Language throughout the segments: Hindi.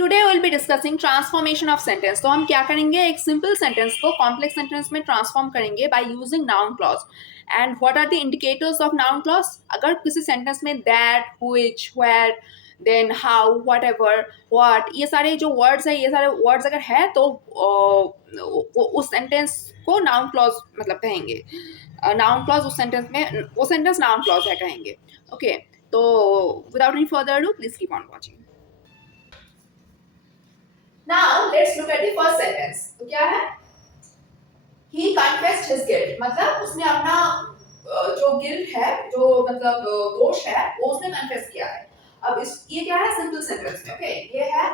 Today will be discussing transformation of sentence. तो हम क्या करेंगे, एक सिंपल सेंटेंस को कॉम्प्लेक्स सेंटेंस में ट्रांसफॉर्म करेंगे by using noun clause. And what are the indicators of noun clause? अगर किसी सेंटेंस में that, which, where, then how, whatever, what, ये सारे जो वर्ड्स है, ये सारे वर्ड्स अगर है तो वो उस सेंटेंस को नाउन क्लॉज मतलब कहेंगे। नाउन क्लॉज उस सेंटेंस में, वो सेंटेंस नाउन क्लॉज है कहेंगे। ओके, तो without any further do please keep on watching. Now let's look at the first sentence. तो क्या है? He confessed his guilt. मतलब उसने अपना जो गिल्ट है, जो मतलब दोष है, वो उसने कन्फेस किया है। अब इस ये क्या है? सिंपल सेंटेंस में। ओके, ये है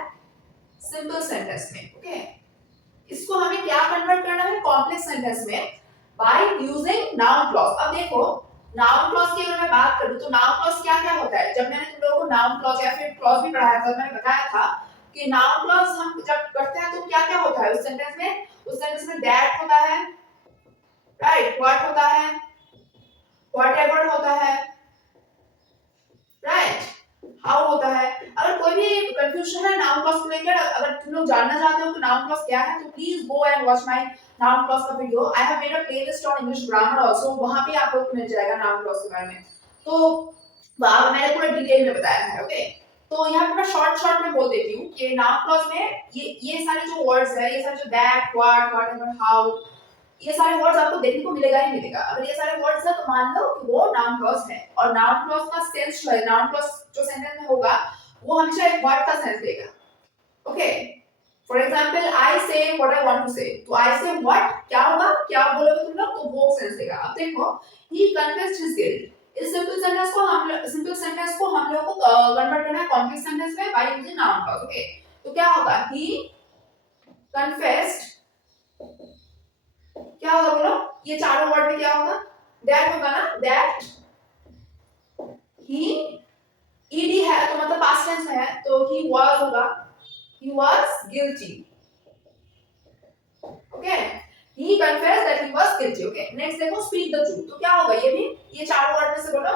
सिंपल सेंटेंस में। ओके, इसको हमें क्या कन्वर्ट करना है? कॉम्प्लेक्स सेंटेंस में बाय यूजिंग नाउन क्लॉज। अब देखो, नाउन क्लॉज की अगर मैं बात करूं तो नाउन क्लॉज क्या क्या होता है? जब मैंने तुम लोगों को नाउन क्लॉज या फिर क्लॉज भी पढ़ाया था, मैंने बताया था कि नाउन क्लॉज हम जब करते हैं तो क्या क्या होता है उस सेंटेंस में? उस सेंटेंस में दैट होता है, राइट, व्हाट होता है, व्हाटएवर होता है, राइट, हाउ होता है। अगर कोई भी कंफ्यूजन है नाउन क्लॉज को लेकर, अगर तुम लोग जानना चाहते हो कि नाउन क्लॉज क्या है, तो please go and watch my noun clause का वीडियो। I have made a playlist on English grammar also, वहां पे आप लोग को मिल जाएगा नाउन क्लॉज के बारे में। तो वहां मैंने पूरा डिटेल में बताया है। ओके, तो यहाँ पूरा शॉर्ट में बोल देती हूँ कि नाउन क्लॉज में ये सारे जो वर्ड्स है, ये सारे जो दैट, व्हाट, व्हाटएवर, हाउ, ये सारे वर्ड्स आपको देखने को मिलेगा ही मिलेगा। अगर ये सारे वर्ड्स है तो मान लो कि वो नाउन क्लॉज है। और नाउन क्लॉज का सेंस जो है, नाउन क्लॉज जो सेंटेंस में होगा वो हमेशा एक वर्ड का सेंस देगा। ओके, फॉर एग्जांपल आई से व्हाट आई वांट टू से, तो आई से व्हाट क्या होगा, क्या बोलोगे तुम लोग, तो वो सेंस देगा। अब देखो, ही कन्फेस्ड हिज गिल्ट। इस सिंपल सेंटेंस को हम लोग को कन्वर्ट करना है कॉम्प्लेक्स सेंटेंस में bye using noun clause. Okay, तो क्या होगा? ही कन्फेस्ड, क्या होगा बोलो? ये चारों वर्ड में क्या होगा? दैट होगा ना, दैट ही, ईडी है तो मतलब पास्ट टेंस में है, तो ही वाज होगा, he was guilty. Okay, he confessed that he was guilty. Okay, next देखो, स्पीक द ट्रूथ। तो क्या होगा? ये भी, ये चारों वर्ड में से बोलो,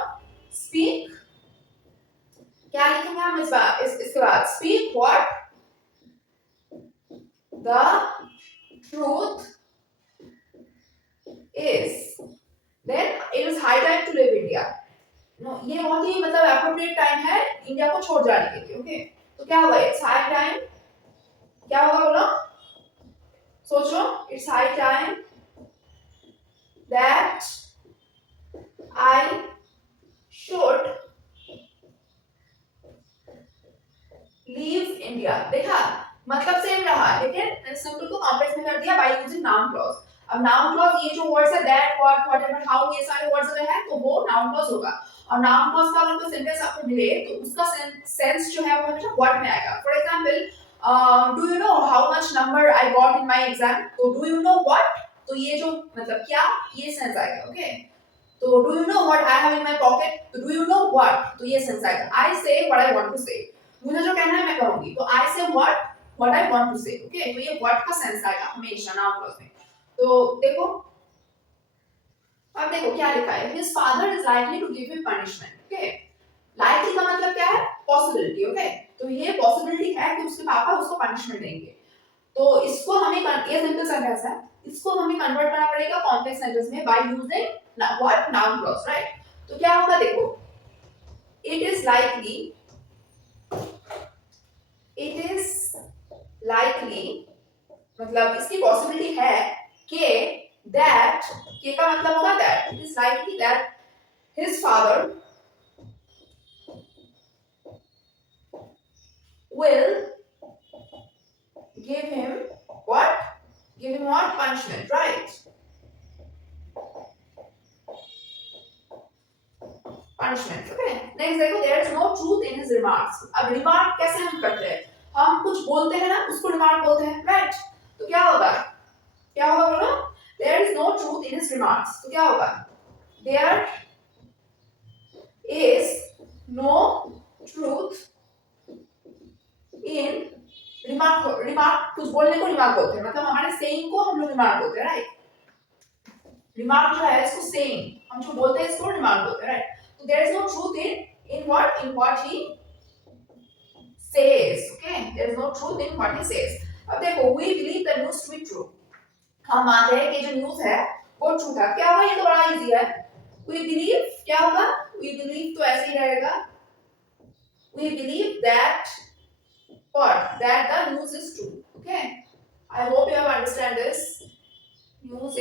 स्पीक, क्या लिखेंगे हम इस बार, इसके बाद speak what the truth is, then it is high time to leave India. नो, ये बहुत ही मतलब एप्रोप्रिएट टाइम है इंडिया को छोड़ जाने के लिए। ओके, तो क्या होगा? इट्स हाई टाइम, क्या होगा बोलो, सोचो, it's high time that I should leave India. देखा, मतलब सेम रहा, लेकिन सिंपल को कॉम्प्लेक्स में कर दिया बाय यूजिंग नाउन क्लॉज। अब नाउन क्लॉज, ये जो वर्ड्स है दैट, व्हाट, व्हाटएवर, हाउ, ये सारे वर्ड्स अगर है तो वो नाउन क्लॉज होगा। और नाउन क्लॉज का अगर कोई सेंटेंस आपको मिले तो उसका सेंस जो है वो हमेशा व्हाट में आएगा। For example, do you know how much number I got in my exam, तो डू यू नो व्हाट, तो ये जो मतलब क्या, ये सेंस आएगा। ओके, तो do you know what I have in my pocket, तो डू यू नो व्हाट, तो ये सेंस आएगा। आई से व्हाट आई वांट टू से, मुझे जो कहना है मैं कहूंगी, तो आई से व्हाट आई वांट टू से। ओके, तो ये व्हाट का सेंस आएगा हमेशा नाउन क्लॉज में। तो देखो, अब देखो क्या लिखा है, his father is likely to give him punishment. Okay, likely का मतलब क्या है? पॉसिबिलिटी। ओके, तो ये पॉसिबिलिटी है कि उसके पापा उसको पनिशमेंट देंगे। तो इसको हमें, ये सिंपल सेंटेंस है, इसको हमें कन्वर्ट करना पड़ेगा कॉम्प्लेक्स सेंटेंस में by using what, noun clause, right. तो क्या होगा? देखो, it is likely, it is likely मतलब इसकी पॉसिबिलिटी है कि दैट, के का मतलब होगा that, it is likely that his father will give him what? Give him what? Punishment, right? Punishment. Okay. Next देखो, there is no truth in his remarks. अब remark कैसे हम करते हैं? हम कुछ बोलते हैं ना, उसको remark बोलते हैं, right? तो क्या होगा? क्या होगा बोलो? There is no truth in his remarks. तो क्या होगा? There is no truth in remark कुछ बोलने को रिमार्क बोलते हैं, मतलब हमारे सेइंग को हम लोग रिमार्क बोलते हैं, राइट। रिमार्क जो है इसको सेइंग हम जो बोलते हैं इसको रिमार्क बोलते हैं, राइट। तो there is no truth in what he says. Okay, there is no truth in what he says. अब देखो, we believe the news to be true. हम मानते हैं कि जो न्यूज है वो ट्रू था। क्या होगा, ये तो बड़ा इजी है। We believe, क्या होगा, we believe तो ऐसे ही रहेगा, we believe that what, that the news is true. Okay, I hope you have understand this. News